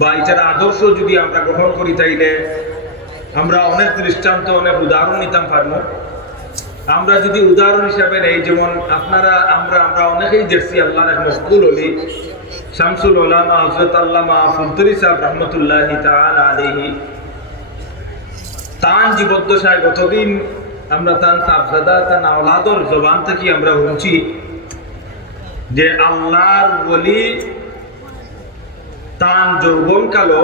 বা এটার আদর্শ যদি আমরা গ্রহণ করি তাইলে আমরা অনেক দৃষ্টান্ত, অনেক উদাহরণ নিতাম পারব। আমরা যদি উদাহরণ হিসাবে নেই, যেমন আপনারা, আমরা আমরা অনেকেই দেখছি আল্লাহর মকবুল অলি, শামসুল ওলামা হজরত আল্লামা ফুলতরি সাহেব রহমতুল্লাহ আলাইহি। তান জীবদ্দশায় গতদিন আমরা তান সাবজাদা তান আওলাদর জবান থেকে আমরা শুনছি যে আল্লাহর বলি তান যৌবন কালো,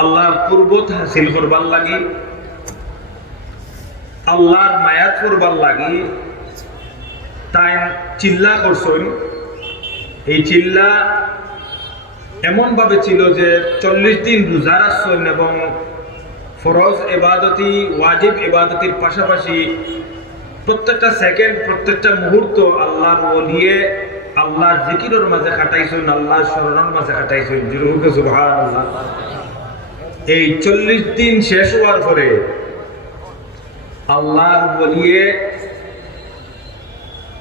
আল্লাহর পূর্বত হাসিল করবার লাগি, আল্লাহর মায়াত করবার লাগি তাই চিল্লা করছেন এই চিল্লা এমনভাবে ছিল যে চল্লিশ দিন রোজা রাখছেন এবং ফরজ এবাদতি, ওয়াজিব এবাদতির পাশাপাশি প্রত্যেকটা সেকেন্ড, প্রত্যেকটা মুহূর্ত আল্লাহর ওলিয়ে আল্লাহর জিকিরের মাঝে কাটাইছেন আল্লাহর স্মরণের মাঝে কাটাইছেন জিরুহুকে সুবহানাল্লাহ। এই চল্লিশ দিন শেষ হওয়ার পরে আল্লাহর বলিয়ে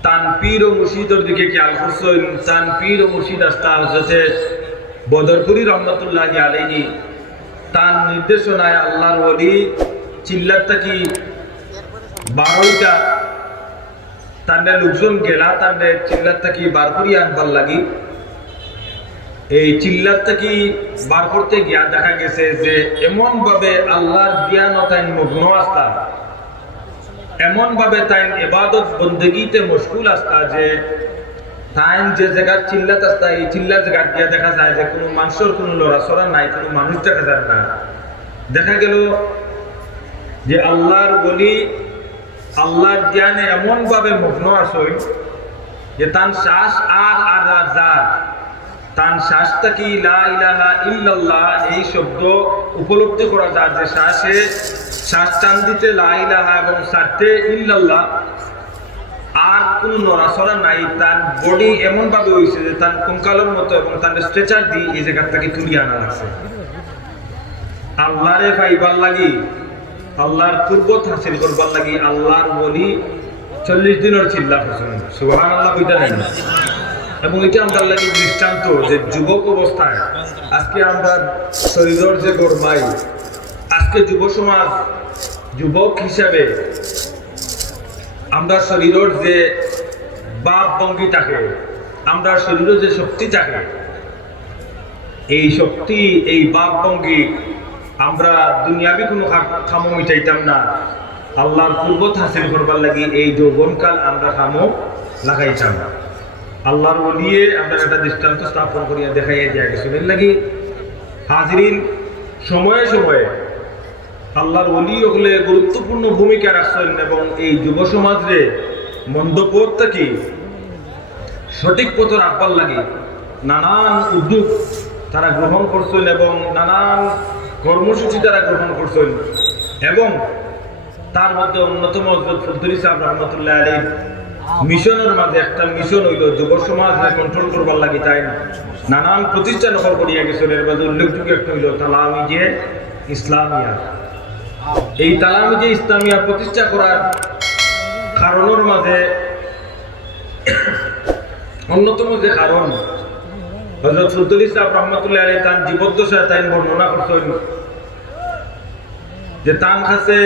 তানপীর ও মুর্শিদের দিকে খেয়াল করছেন। তানপীর ও মুর্শিদ আস্তা হচ্ছে বদরপুরি রহমতুল্লাহ আলাইহি। তার নির্দেশনায় আল্লাহর ওলি চিল্লার থাকি বারোইটা তান্ডে লোকজন গেলা তান্ডে চিল্লার থাকি বার করিয়া আনবার লাগি। এই চিল্লার থেকে বার করতে গিয়া দেখা গেছে যে এমন ভাবে আল্লাহর জ্ঞানতায় মগ্ন আসতা এমন ভাবে তাই এবাদত বন্দেগিতে মশগুল আসতা যে তাই যে জায়গার চিল্লাত আসতা এই চিল্লার জায়গা গিয়া দেখা যায় যে, কোনো মানুষের কোনো লড়াচড়া নাই, কোনো মানুষ দেখা যায় না। দেখা গেল যে আল্লাহর বলি আল্লাহর জ্ঞানে এমন ভাবে মগ্ন আসই যে তার শ্বাস আর আর যার। তার শ্বাসটা কি ইলাহা ইল্লাল্লাহ এই শব্দ উপলব্ধি করা যায় যে শ্বাসে শ্বাস টান দিতে ইলাহা এবং সারতে ইল্লাল্লাহ। আর কোনো নড়াচড়া নাই, তার বডি এমন ভাবে হয়েছে যে তার কঙ্কালের মতো এবং তার স্ট্রেচার দিয়ে এই জায়গাটাকে তুলিয়ে আনা লাগছে। আল্লাহরে পাইবার লাগি। আল্লাহর পূর্বত হাসিল করবার লাগি আল্লাহর বলি চল্লিশ দিনের চিল্লা সুবাহান আল্লাহ কইটা নেন এবং এটা আমরা লাগে দৃষ্টান্ত যে যুবক অবস্থায় আজকে আমরা শরীরের যে গরমাই আজকে যুব সমাজ যুবক হিসাবে আমরা শরীরের যে বাপ ভঙ্গি থাকে আমরা শরীরের যে শক্তি থাকে, এই শক্তি, এই বাপ ভঙ্গি আমরা দুনিয়াবি কোনো খামো মিটাইতাম না। আল্লাহর পূর্বত হাসিল করবার লাগি এই যৌবনকাল আমরা খামো লাগাইতাম। না আল্লাহর বলিয়ে আমরা একটা দৃষ্টান্ত স্থাপন করিয়া দেখাইয়া দিয়া গেছে। এর লাগি হাজিরিন সময়ে সময়ে আল্লাহর অলি হলে গুরুত্বপূর্ণ ভূমিকা রাখছেন এবং এই যুব সমাজে মন্দপথ থেকে সঠিক পথ রাখবার লাগে। নানান উদ্যোগ তারা গ্রহণ করছেন এবং নানান কর্মসূচি তারা গ্রহণ করছেন। এবং তার মধ্যে অন্যতম ফুলতুরি সাহেব রহমতুল্লাহ আলী মিশনের মাঝে একটা মিশন হইল, যুব সমাজ কন্ট্রোল করবার লাগে তাই নানান প্রতিষ্ঠান নকল করিয়া গেছেন। এর মাঝে উল্লেখযোগ্য একটা হইল তালামি যে ইসলামিয়া। এই তালামি যে ইসলামিয়া প্রতিষ্ঠা করার কারণের মাঝে অন্যতম যে কারণ হজরত ফুলতুল ইসলাম রহমতুল্লাহ আলী তার জীবদ্দশায় তাই বর্ণনা করছেন যে তার কাছে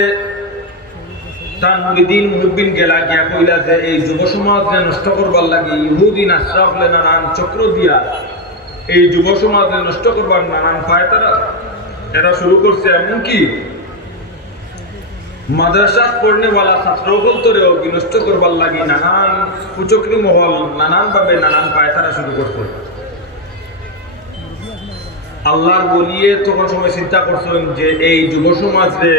মুরিদিন গেলা গিয়া কইলা যে এই যুব সমাজকে নষ্ট করবার লাগি ইহুদিন আশ্রাফলে নানান চক্র দিয়া, এই যুব সমাজকে নষ্ট করবার নানান পায় তারা এরা শুরু করছে এমনকি মাদ্রাসা পড়নেওয়ালা ছাত্রগুল তোরেও বিনষ্ট করবার লাগি, নানান কুচকরি মহল নানান ভাবে নানান পায় তারা শুরু করছে। আল্লাহর বলিয়ে তখন সময় চিন্তা করছেন যে এই যুব সমাজে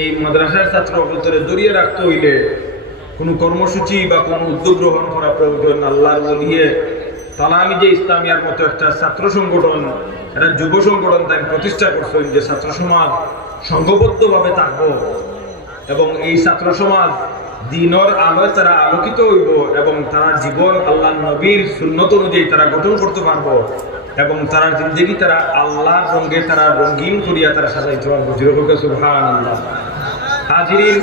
এই মাদ্রাসার ছাত্র ভিতরে জড়িয়ে রাখতে হইলে কোনো কর্মসূচি বা কোনো উদ্যোগ গ্রহণ করা প্রয়োজন। আল্লাহর বলিয়ে তালামি যে ইসলামিয়ার মতো একটা ছাত্র সংগঠন, একটা যুব সংগঠন তাই প্রতিষ্ঠা করছেন যে ছাত্র সমাজ সংঘবদ্ধভাবে থাকব এবং এই ছাত্র সমাজ দিনর আলোয় তারা আলোকিত হইব এবং তারা জীবন আল্লাহ নবীর সুন্নত অনুযায়ী তারা গঠন করতে পারব। এবং তারা জিন্দগি, তারা আল্লাহর রঙ্গে তারা রঙ্গিন করিয়া তারা সাজাইতে পারব। আল্লাহ হাজিরিন,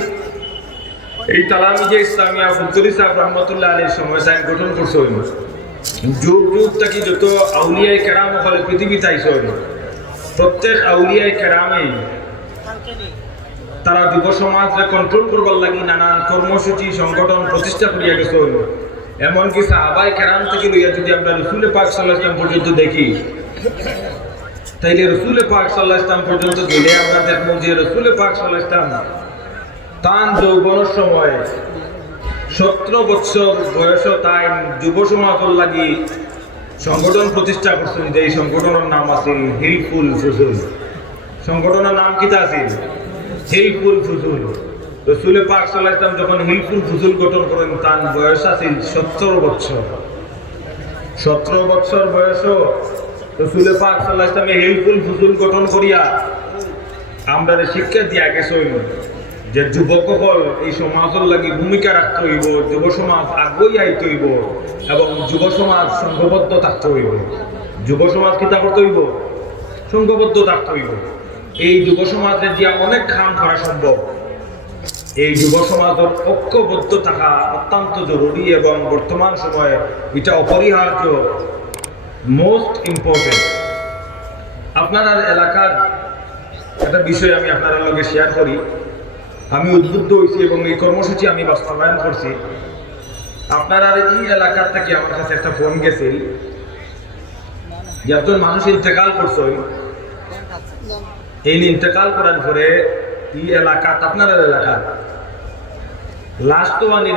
এই তালামি যে ইসলামিয়া ফুলতুলি সাহেব রহমতুল্লাহ আলীর সময় সাইন গঠন করছেন, যুগ যুগ থাকি যত আউলিয়াই কেরাম হলে পৃথিবী তাইছেন প্রত্যেক আউলিয়াই কেরামে তারা যুব সমাজকে কন্ট্রোল করবার লাগি নানান কর্মসূচি, সংগঠন প্রতিষ্ঠা করিয়া গেছেন। এমনকি সাহাবাই কেরাম থেকে লইয়া যদি আমরা রসুল পাক সাল্লাহ ইসলাম পর্যন্ত দেখি, তাইলে রসুল পাক সাল্লাহ ইসলাম পর্যন্ত গেলে আমরা দেখব যে রসুল পাক সাল্লাহ ইসলাম তান যৌবনের সময় সতেরো বৎসর বয়স তাই যুব সমাজের লাগি সংগঠন প্রতিষ্ঠা করছেন যে এই সংগঠনের নাম আছে হিলফুল ফুজুল সংগঠনের নাম কিতা আছে? হিলফুল ফুজুল রসুল পাক সাল্লাহ যখন হিলফুল ফুজুল গঠন করেন, তার বয়স আছে সতেরো বছর। সতেরো বছর বয়স রসুল পাক সাল্লাহ ইসলামে হিলফুল ফুজুল গঠন করিয়া আমরা শিক্ষা দিয়া গেছে যে যুবক সকল এই সমাজের লাগি ভূমিকা রাখতে হইব, যুব সমাজ আগুই আইতে হইব এবং যুব সমাজ সংঘবদ্ধ থাকতে হইব। যুব সমাজ কিতা করতে হইব? সংঘবদ্ধ থাকতে হইব। এই যুব সমাজে দিয়া অনেক কাম করা সম্ভব। এই যুব সমাজের ঐক্যবদ্ধ থাকা অত্যন্ত জরুরি এবং বর্তমান সময়ে এটা অপরিহার্য মোস্ট ইম্পর্টেন্ট আপনার এলাকার একটা বিষয় আমি আপনার লগে শেয়ার করি। আমি উদ্বুদ্ধ হয়েছি এবং এই কর্মসূচি আমি বাস্তবায়ন করছি। আপনার আর এই এলাকার থেকে আমার কাছে একটা ফোন গেছে। যে একজন মানুষ ইন্তেকাল করছে। এই ইন্তেকাল করার পরে এই এলাকা এলাকা?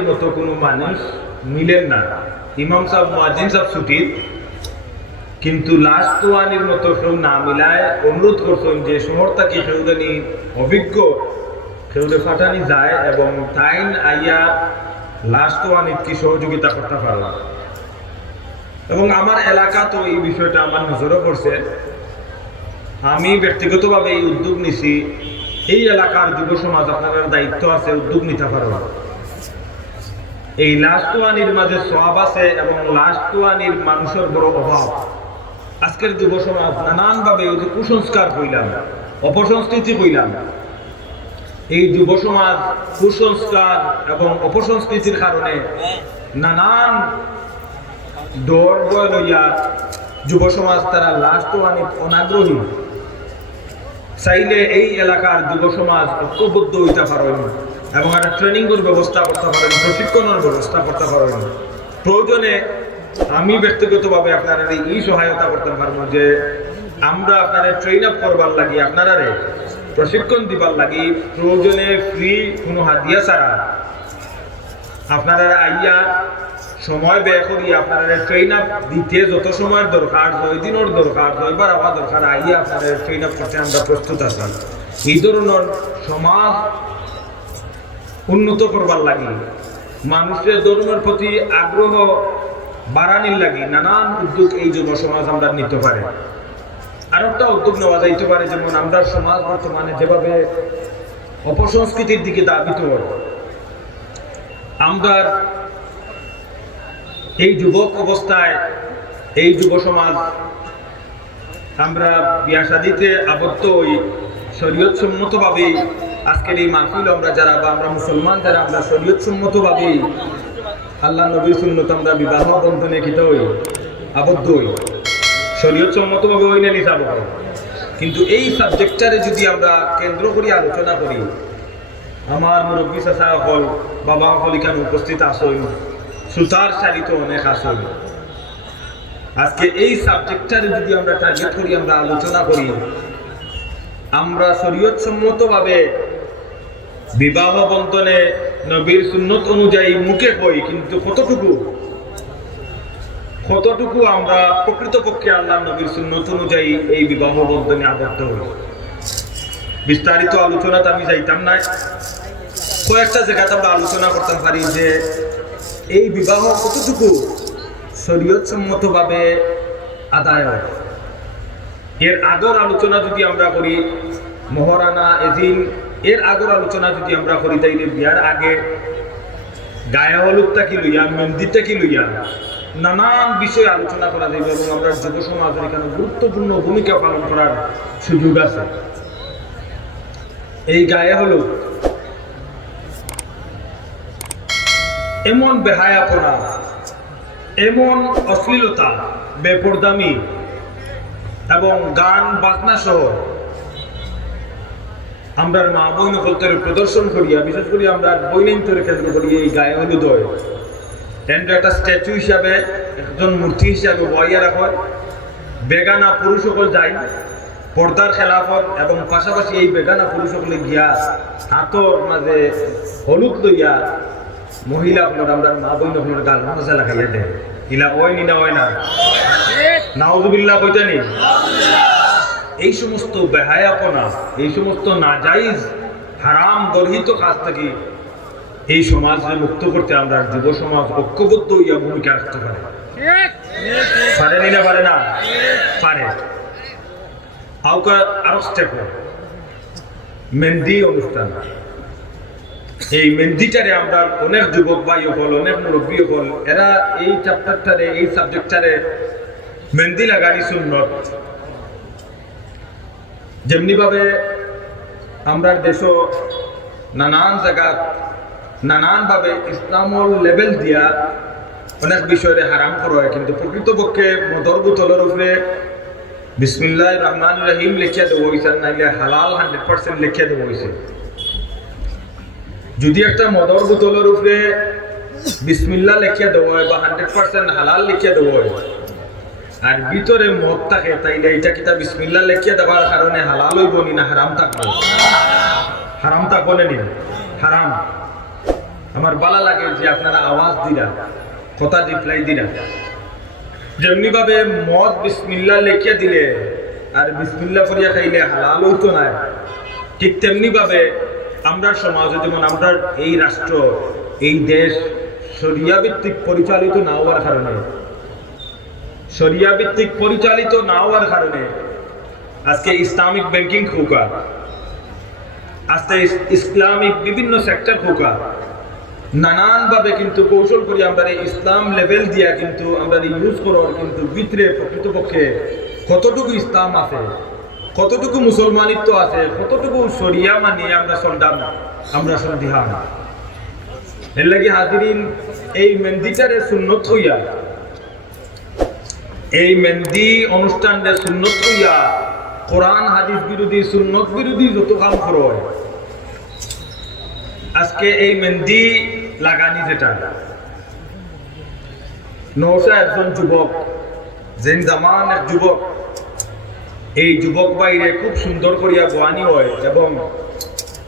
মতো কোনো মানুষ মিলেন না। ইমাম সাহেব, মুয়াজ্জিন সাহেব ছুটির কিন্তু মতো কেউ না মিলায় অনুরোধ করছেন যে শহর থেকে কেউ অভিজ্ঞ কেউলে ফাটানি যায় এবং তাইন আইয়া লাস্ট ওয়ানিত কি সহযোগিতা করতে পারলাম। এবং আমার এলাকা তো এই বিষয়টা আমার নজরও করছে আমি ব্যক্তিগতভাবে এই উদ্যোগ নিছি। এই এলাকার যুব সমাজ আপনার দায়িত্ব আছে, উদ্যোগ নিতে পারবা এই লাস্ট ওয়ানির মাঝে সব আছে এবং লাস্ট ওয়ানির মানুষের বড় অভাব। আজকের যুব সমাজ নানানভাবে ওই যে কুসংস্কার হইলাম অপসংস্কৃতি হইলাম এই যুব সমাজ কুসংস্কার এবং অপসংস্কৃতির কারণে নানান দর লইয়া যুব সমাজ তারা লাস্ট অনেক অনাগ্রহী। চাইলে এই এলাকার যুব সমাজ ঐক্যবদ্ধ হইতে পারেন এবং একটা ট্রেনিংয়ের ব্যবস্থা করতে পারেন, প্রশিক্ষণের ব্যবস্থা করতে পারেন। প্রয়োজনে আমি ব্যক্তিগতভাবে আপনারা এই সহায়তা করতে পারব যে আমরা আপনারা ট্রেন আপ করবার লাগি, আপনারা প্রশিক্ষণ দিবার লাগি। প্রয়োজনে ফ্রি কোনো হাতিয়া ছাড়া আপনারা আইয়া সময় ব্যয় করি, আপনারা ট্রেন আপ দিতে যত সময়ের দরকার, ছয় দিনের দরকার ছয়বার আমার দরকার, আইয়া আপনারা ট্রেন আপ করতে আমরা প্রস্তুত আছি। এই ধরনের সমাজ উন্নত করবার লাগি, মানুষের ধর্মের প্রতি আগ্রহ বাড়ানির লাগি, নানান উদ্যোগ এই যুব সমাজ আমরা নিতে পারে। আর একটা উদ্যোগ নেওয়া যাইতে পারে, যেমন আমরা সমাজ বর্তমানে যেভাবে অপসংস্কৃতির দিকে দাবিত আমরা এই যুবক অবস্থায়, এই যুব সমাজ, আমরা বিয়া শাদিতে আবদ্ধ হই। শরীয়ত সম্মতভাবেই আজকের এই মাহফিল আমরা যারা বা আমরা মুসলমান যারা, আমরা শরীয়ত সম্মতভাবেই আল্লাহ নবীর সুন্নত আমরা বিবাহ বন্ধনে কিত হই, আবদ্ধ হই। শরীয়ত সম্মতভাবে হই না কিন্তু এই সাবজেক্টটারে যদি আমরা কেন্দ্র করি, আলোচনা করি, আমার মুরব্বী চাচা হল বাবা হল এখানে উপস্থিত আসইন সুতার সারিত অনেক আসইন আজকে এই সাবজেক্টটারে যদি আমরা টার্গেট করি, আমরা আলোচনা করি, আমরা শরীয়ত সম্মতভাবে বিবাহ বন্ধনে নবীর সুন্নত অনুযায়ী মুখে হই, কিন্তু কতটুকু? কতটুকু আমরা প্রকৃতপক্ষে আল্লাহ নবীর সুন্নত অনুযায়ী এই বিবাহ বন্ধনে আবদ্ধ হই? বিস্তারিত আলোচনাতে আমি যাইতাম না। কয়েকটা জায়গাতে আমরা আলোচনা করতে পারি যে এই বিবাহ কতটুকু শরীয়ত সম্মতভাবে আদায়? হয় এর আগর আলোচনা যদি আমরা করি, মহারানা এজিন এর আগর আলোচনা যদি আমরা করি, তাইলে বিয়ার আগে গায়ে হলুদটা কি লইয়া, মন্দিরটা কি লইয়া নানান বিষয়ে আলোচনা করা যাবে এবং আমরা যুব সমাজের এখানে গুরুত্বপূর্ণ ভূমিকা পালন করার সুযোগ আছে। এই গায়ে হলুদ এমন বেহায়াপনা, এমন অশ্লীলতা, বেপরদামি এবং গান বাজনা সহ আমরা মা বইন কলতের প্রদর্শন করিয়া বিশেষ করে আমরা বৈনিন্তরে কেন্দ্র করি এই গায়ে হলুদয় তেন্দ্র একটা স্ট্যাচু হিসাবে, একজন মূর্তি হিসাবে বইয়া রাখা বেগানা পুরুষ সকল যায়, পর্দার খেলাফত এবং পাশাপাশি এই বেগানা পুরুষ সকলে গিয়া হাতর মাঝে হলুদ লইয়া মহিলা আপনার আমরা মা বইন আপনার গাল মশা লাগাইয়া দেয় ইলা ওই নি না ওই না নাউজুবিল্লাহ, কইতানি এই সমস্ত বেহায়াপনা, এই সমস্ত নাজাইজ, হারাম, গর্হিত কাজ থেকে এই সমাজকে মুক্ত করতে আমরা যুব সমাজ ঐক্যবদ্ধ হইয়া ভূমিকা রাখতে পারে। পারে নি না পারে না? পারে। আউকা আরও স্টেপ মেহেন্দি অনুষ্ঠান। এই মেহেন্দিটারে আমরা অনেক যুবক ভাই হল অনেক মুরব্বী হল এরা এই চ্যাপ্টারটারে এই সাবজেক্টটারে মেহেন্দি লাগানি সুন্নত। যেমনিভাবে আমরা দেশ নানান জায়গাত নানানভাবে ইসলামর লেভেল দিয়া অনেক বিষয়ে হারাম করা কিন্তু প্রকৃতপক্ষে মদর বোতলের উপরে বিসমিল্লাহ রহমান রহিম লিখিয়া দেবো হয়েছে নাইলে হালাল হান্ড্রেড পার্সেন্ট লিখিয়া দেবো হয়েছে যদি একটা মদর বোতলের উপরে বিসমিল্লা লিখিয়া দেবো হয় বা হান্ড্রেড পার্সেন্ট হালাল লিখিয়া দেবো হয় আর ভিতরে মদ থাকে, তাইলে এটা কিতা বিসমিল্লা লেখিয়া দেওয়ার কারণে হালাল হইব নি না হারাম থাকব? হারাম থাকব না হারাম আমার বালা লাগে যে আপনারা আওয়াজ দিরা কথা রিপ্লাই দিরা যেমনি ভাবে মদ বিসমিল্লা লেখিয়া দিলে, আর বিসমিল্লা করিয়া খাইলে হালাল হইতো না ঠিক তেমনি ভাবে আমরা সমাজে যেমন আমরা এই রাষ্ট্র, এই দেশ সরিয়া ভিত্তিক পরিচালিত না হওয়ার কারণে, শরিয়া ভিত্তিক পরিচালিত না হওয়ার কারণে, আজকে ইসলামিক ব্যাংকিং খোকা, আজকে ইসলামিক বিভিন্ন সেক্টর খোকা, নানানভাবে কিন্তু কৌশল করি আমরা এই ইসলাম লেভেল দিয়া কিন্তু আমরা ইউজ করার কিন্তু ভিতরে প্রকৃতপক্ষে কতটুকু ইসলাম আছে কতটুকু মুসলমানিত্ব আছে, কতটুকু শরিয়া মানিয়ে আমরা সন্ধান আমরা সন্দিহান এর লাগি হাজিরিন, এই মেন্দিটারে সুন্নত হইয়া, এই মেহেন্দি অনুষ্ঠানটা সুন্নত হইয়া, কোরআন হাদিস বিরোধী, সুন্নত বিরোধী যত কাম করয় আজকে এই মেহেন্দি লাগানি যেটা নৌসা একজন যুবক, যেন জামান এক যুবক এই যুবক বাইরে খুব সুন্দর করিয়া গোয়ানি হয় এবং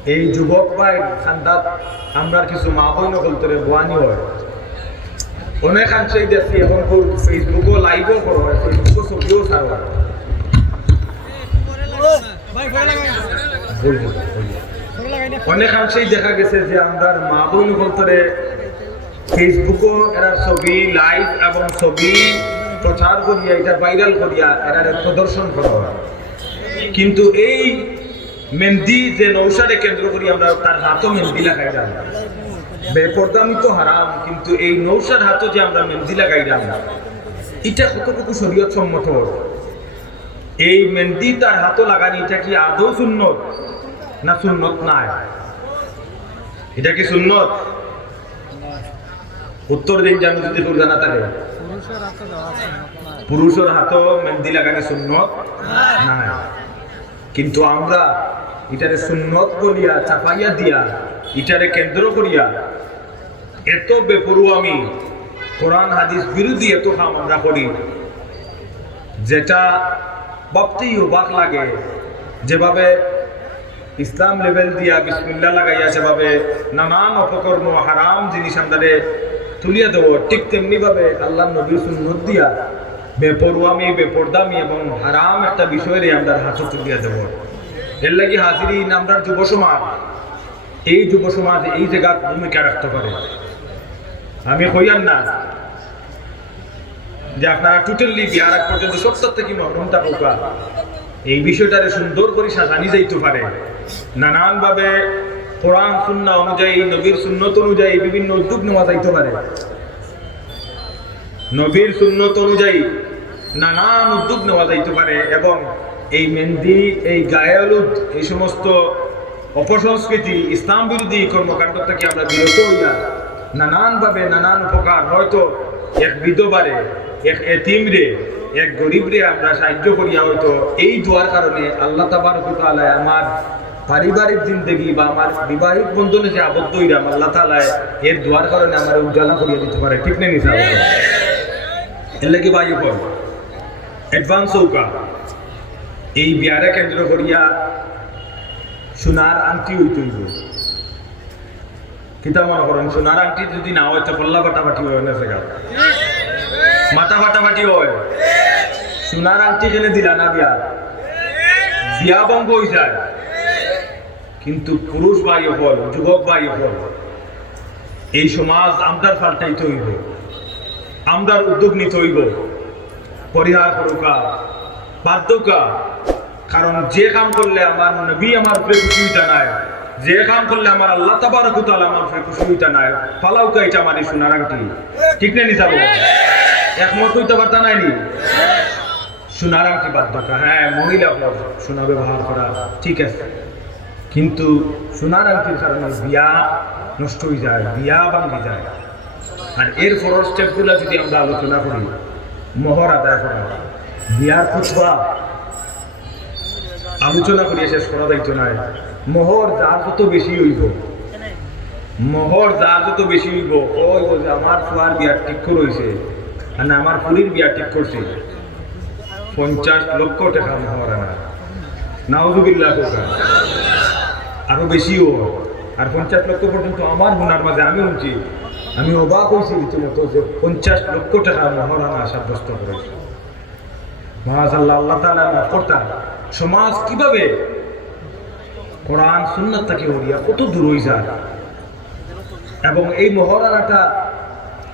এই যুবক ভাই খান্দাত আমরা কিছু মা বই নকল করে গোয়ানি হয়। অনেক অনেকাংশেই দেখছি এখন খুব ফেসবুকও লাইভও করো হয় ফেসবুকও ছবিও ছাড়ো অনেকাংশেই দেখা গেছে যে আমরা মা বোন বলতে ফেসবুকও এরা ছবি লাইভ এবং ছবি প্রচার করিয়া, এটা ভাইরাল করিয়া, এরা প্রদর্শন করা। হয় কিন্তু এই মেহেন্দি যে নৌসারে কেন্দ্র করি আমরা, তার হাতও মেহেন্দি লাগাই যাই বেপরদামি তো হারাম, কিন্তু এই নৌসার হাতও যে আমরা মেহেন্দি লাগাই যাই এটা কতটুকু শরীয়ত সম্মত? এই মেহেন্দি তার হাতও লাগানি, এটা কি আদৌ সুন্নত না সুন্নত নাই? এটা কি সুন্নত? উত্তর দিন জানো যদি জানা থাকে। পুরুষের হাতও মেহেন্দি লাগানি সুন্নত? নাই। কিন্তু আমরা এটারে সুন্নত বলিয়া, চাপাইয়া দিয়া, এটারে কেন্দ্র করিয়া এত বেপরু আমি কোরআন, হাদিস বিরোধী এত কাম আমরা করি, যেটা ভাবতেই অবাক লাগে। যেভাবে ইসলাম লেভেল দিয়া বিসমিল্লা লাগাইয়া যেভাবে নানান অপকর্ম, হারাম জিনিস আমাদের তুলিয়া দেবো। ঠিক তেমনিভাবে আল্লাহ নবীর সুন্নত দিয়া বেপরুয়ামি, বেপরদামি এবং হারাম একটা বিষয়ের আমরা হাতে তুলিয়া দেব। এর লাগি হাজিরি আমরা যুব সমাজ, এই যুব সমাজ এই জায়গার ভূমিকা রাখতে পারে আমি হইয়ান না যে আপনারা টোটালি বিহার আগ পর্যন্ত সত্তর থেকে মহরম থাকুকা এই বিষয়টারে সুন্দর করে সাজানি যাইতে পারে। নানানভাবে কোরআন, সুন্না অনুযায়ী, নবীর সুন্নত অনুযায়ী বিভিন্ন উদ্যোগ নেওয়া যাইতে পারে। নবীর সুন্নত অনুযায়ী নানান উদ্যোগ নেওয়া যাইতে পারে এবং এই মেহেন্দি, এই গায়ে হলুদ এই সমস্ত অপসংস্কৃতি, ইসলাম বিরোধী কর্মকাণ্ড থেকে আমরা বিরত হইয়া নানানভাবে নানান উপকার হয়তো এক বিধবারে, এক এতিম রে এক গরিবরে আমরা সাহায্য করিয়া হয়তো এই দোয়ার কারণে আল্লাহ তাবার আমার পারিবারিক জিন্দগি বা আমার বিবাহিক বন্ধনে যে আবদ্ধ হইলাম, আল্লাহ তালায় এর দোয়ার কারণে আমার উজ্জ্বলা করিয়া দিতে পারে। ঠিক নেই নিসা এর লাগে কর অ্যাডভান্স চৌকা এই বিয়ারে কেন্দ্র করিয়া সোনার আংটি হইতে হইব। কিতা মনে করেন, সোনার আংটি যদি না হয় তো পল্লা ফাটাফাটি হয় না সেগা? মাথা ফাটাফাটি হয়। সোনার আংটি কেনে দিলা না বিয়া? বিয়া বঙ্গ হয়ে যায়। কিন্তু পুরুষ ভাই হল, যুবক ভাই হল, এই সমাজ আমদার ফাল্টাইতে হইব আমদার উদ্যোগ নিতে হইব পরিহার করুকা বাধ্যকা কারণ যে কাম করলে আমার নবী আমার উপরে খুশি নাই, যে কাম করলে আমার আল্লাহ তাবারক তাআলা আমার উপরে খুশি হইতা নাই ফালাও কা এটা আমার এই সোনার আংটি? ঠিক না নিতাব একমত হইতে পারতা নাই নি? সোনার আংটি বাধ্যকা হ্যাঁ মহিলা হল, সোনা ব্যবহার করা, ঠিক আছে। কিন্তু সোনার আংটির কারণে বিয়া নষ্ট হয়ে যায়, বিয়া ভাঙে যায়। আর এর পরের স্টেপগুলো যদি আমরা আলোচনা করি, মোহর আদায় করা, বিয়ার খুচবা আলোচনা করিয়া শেষ করা যাইতো না। মোহর যার যত বেশি হইব, মোহর যার যত বেশি হইব ওই যে আমার ফুয়ার বিয়ার ঠিক রয়েছে আর না আমার ফুলির বিয়া ঠিক করছে। পঞ্চাশ লক্ষ টাকা মোহর আনা। নাউজুবিল্লাহ আরও বেশিও আর পঞ্চাশ লক্ষ পর্যন্ত আমার গুনার মাঝে আমি শুনছি, আমি অবাক হয়েছি রীতিমতো যে পঞ্চাশ লক্ষ টাকা মহারানা সাব্যস্ত করেছে। মহাজাল্লাহ আল্লাহ তালা মাফ করতাম সমাজ কীভাবে কোরআন, সুন্নত তাকে ওড়িয়া কত দূর হয়ে যায়। এবং এই মহারানাটা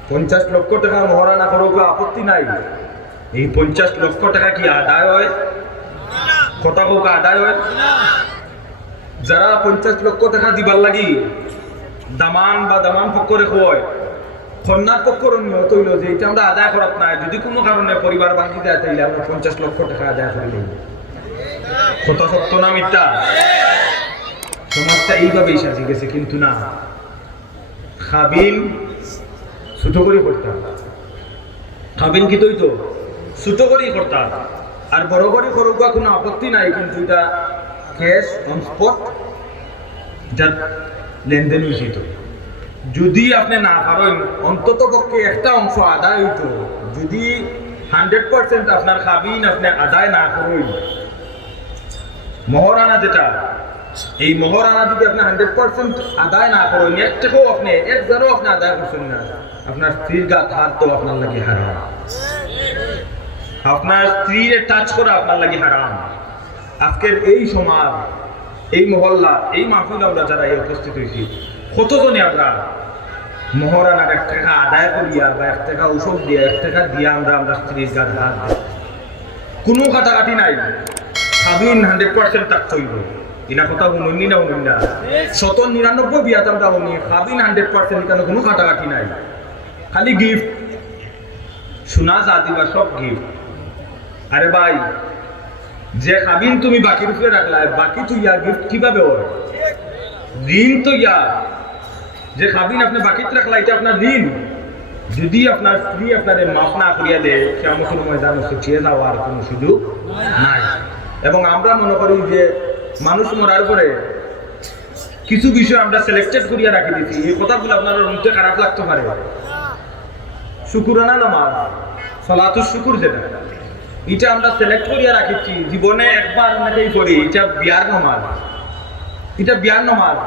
পঞ্চাশ লক্ষ টাকা মহারানা করোক আপত্তি নাই, এই পঞ্চাশ লক্ষ টাকা কি আদায় হয়? কথা হোক আদায় হয়? যারা পঞ্চাশ লক্ষ টাকা দিবার লাগি, দামান বা দামান পক্ষরে কয় কন্যার পক্ষর নিহত হইল যে এটা আমরা আদায় করাত নাই। যদি কোনো কারণে পরিবার বাকি দেয়, তাইলে আমরা পঞ্চাশ লক্ষ টাকা আদায় করে নিই। কত সত্য না মিথ্যা? সমাজটা এইভাবেই সাজিয়ে গেছে, কিন্তু না। খাবিন ছোট করে করতাম। খাবিন কি তৈতো? ছোট করেই করতাম। আর বড় করে করুক কোনো আপত্তি নাই, কিন্তু এটা ক্যাশ অন স্পট যার লেনদেন হয়েছিল যদি আপনি না পারেন অন্তত পক্ষে একটা অংশ আদায় হইতো। যদি হান্ড্রেড পার্সেন্ট আপনার খাবিন আপনি আদায় না করেন। মহরানা যেটা, এই মহরানা যদি আপনি হান্ড্রেড পার্সেন্ট আদায় না করেন এক টাকাও আপনি এক জারও আপনি আদায় করছেন না। আপনার স্ত্রীর গাত হাত তো আপনার লাগে হারাম। আপনার স্ত্রীর টাচ করা আপনার লাগে হারাম। আজকের এই সমাজ, এই মহল্লা, এই মাহফিল আমরা যারা এই উপস্থিত হয়েছি, কতজনে আমরা মহরানার এক টাকা আদায় করিয়া বা এক টাকা ঔষধ দিয়া, এক টাকা দিয়া আমরা আমরা স্ত্রীর গাছ হাত। কোনো কাটাকাটি নাই। সাবিন হান্ড্রেড পার্সেন্ট তাক হইব ইনা কথা শুনুনি না শুনুন না? শত নিরানব্বই বিয়াত আমরা শুনি সাবিন হান্ড্রেড পার্সেন্ট এখানে কোনো কাটাকাটি নাই? খালি গিফট সোনা যা দিবা সব গিফট আরে ভাই যে খাবিন তুমি বাকি উপরে রাখলা বাকি তো ইয়া গিফট কীভাবে হয় ঋণ তো ইয়া যে খাবিন আপনি বাকিতে রাখলা, এটা আপনার ঋণ। যদি আপনার স্ত্রী আপনার মাফ না করিয়া দেয় কেমন ময়দান ছুটিয়ে যাওয়ার কোনো সুযোগ নাই। এবং আমরা মনে করি যে মানুষ মরার পরে কিছু বিষয় আমরা সিলেক্টেড করিয়া রাখি দিছি। এই কথাগুলো আপনার মধ্যে খারাপ লাগতে পারে। শুকুরানা নামাজ সলাতুর শুকুর যেটা। এটা আমরা সিলেক্ট করিয়া রাখিছি জীবনে একবার অনেকেই করি এটা বিয়ার নমাজ। এটা বিয়ার নমাজ।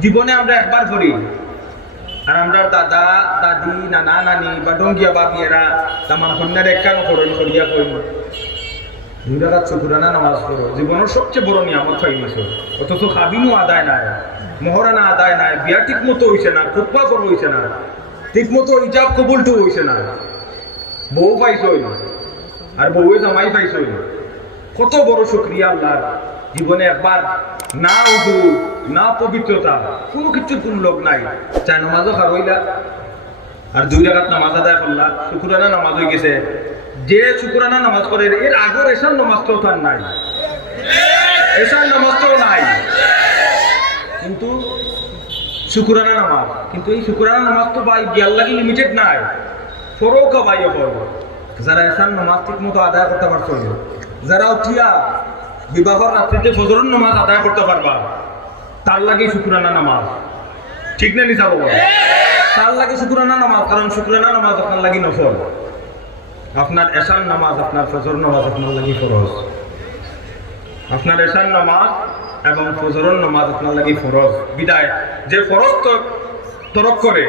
জীবনে আমরা একবার করি আর আমরা দাদা, দাদি, নানা, নানি বা ডঙ্গিয়া বাবিয়েরা তামান কন্যার একান করণ করিয়া কই। দুই রাখাত শুকুরানা নামাজ পড়ো। জীবনের সবচেয়ে বড় নিয়ামত হয়ে গেছে। অথচ খাবিনও আদায় নাই, মহরানা আদায় নাই, বিয়া ঠিক মতো হইছে না, খুতবা করো হইছে না ঠিক মতো ইজাব কবুলটো হইছে না। বউ পাইছই আর বউয়ে জামাই পাইছই কত বড় শুক্রিয়া আল্লাহ জীবনে একবার না উদু না পবিত্রতা, কোনো কিছুর কোনো লোক নাই। চাই নামাজও খারইলা আর দুই রাখাত নামাজ আদায় করলা। শুকুরানা নামাজ হয়ে গেছে। যে শুকুরানা নামাজ করে, এর আগের এসার নামাজটাও তার নাই। এসার নামাজটাও নাই। কিন্তু শুকুরানা নামাজ। কিন্তু এই শুকুরানা নামাজ তো ভাই বিয়ার লাগে লিমিটেড নাই। ফরোকা বাইয়ে করব যারা এসান নামাজ ঠিক মতো আদায় করতে পারছ যারা উঠিয়া বিবাহর রাত্রিতে ফজরের নামাজ আদায় করতে পারবা, তার লাগে শুক্রানা নামাজ। ঠিক না নিসা বাবা? তার লাগে শুক্রানা নামাজ, কারণ শুক্রানা নামাজ আপনার লাগি নফল। আপনার এসান নামাজ, আপনার ফজর নামাজ আপনার লাগি ফরজ। আপনার এসান নামাজ এবং ফজরের নামাজ আপনার লাগি ফরজ। বিদায়। যে ফরজ তো তরক করে,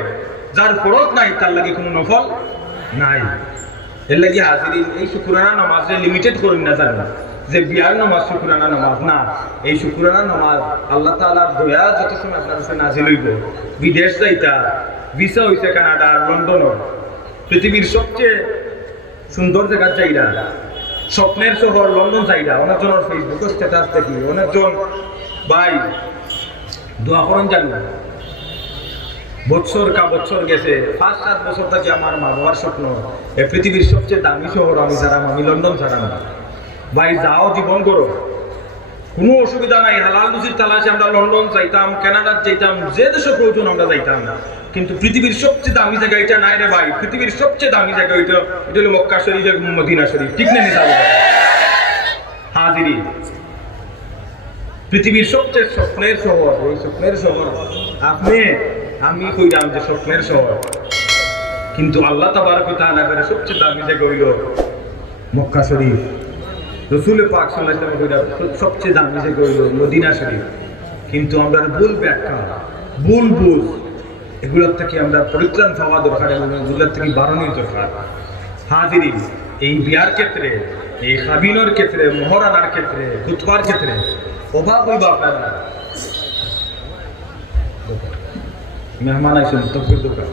যার ফরজ নাই, তার লাগি কোনো নফল নাই। এর লাগি হাজির, এই শুক্রানা নামাজে লিমিটেড করেন না জানেন যে বিয়ার নামাজ, শুক্রানা নামাজ না। এই শুক্রানা নামাজ আল্লাহ তাআলার দয়া যত সময় আপনার কাছে নাজিল হইব, বিদেশ যাইতা ভিসা হইছে কানাডা লন্ডনও। পৃথিবীর সবচেয়ে সুন্দর জায়গার চাইরা স্বপ্নের শহর লন্ডন চাইরা অনেকজনের ফেসবুক স্ট্যাটাস দেখি, অনেকজন, ভাই, দোয়া করেন জানি। বছর কা বছর গেছে, পাঁচ, সাত বছর থেকে আমার মা বাবার স্বপ্ন, এ পৃথিবীর সবচেয়ে দামি শহর আমি ছাড়াম, আমি লন্ডন ছাড়াম। ভাই, যাও জীবন করো। কোনো অসুবিধা নাই, হালাল রুজির তালাশে আমরা লন্ডন যাইতাম কানাডা যাইতাম, যে দেশে প্রয়োজন আমরা যাইতাম না। কিন্তু পৃথিবীর সবচেয়ে দামি জায়গা এটা নাই রে ভাই, পৃথিবীর সবচেয়ে দামি জায়গা ওইটা এটা হলো মক্কা শরীফ এবং মদিনা শরীফ, ঠিক না নিসা হাজিরি। পৃথিবীর সবচেয়ে স্বপ্নের শহর, এই স্বপ্নের শহর, আপনি আমি কইলাম যে স্বপ্নের শহর। কিন্তু আল্লাহ তাবারক ওয়া তাআলা করে সবচেয়ে দামি জায়গা হইল মক্কা শরীফ। রসুল পাক আলাইহি ওয়াসাল্লাম সবচেয়ে দামি জায়গা হইল মদিনা শরীফ। কিন্তু আমরা ভুল ব্যাখ্যা, ভুল বুঝ, এগুলোর থেকে আমরা পরিত্রাণ পাওয়া দরকার এবং এগুলোর থেকে বারণের দরকার। হাজিরি, এই বিয়ার ক্ষেত্রে, এই হাবিনের ক্ষেত্রে, মহরানার ক্ষেত্রে, খুতবার ক্ষেত্রে অভাব হইবা আপনারা। মেহমান আইসেন তকবির দোকান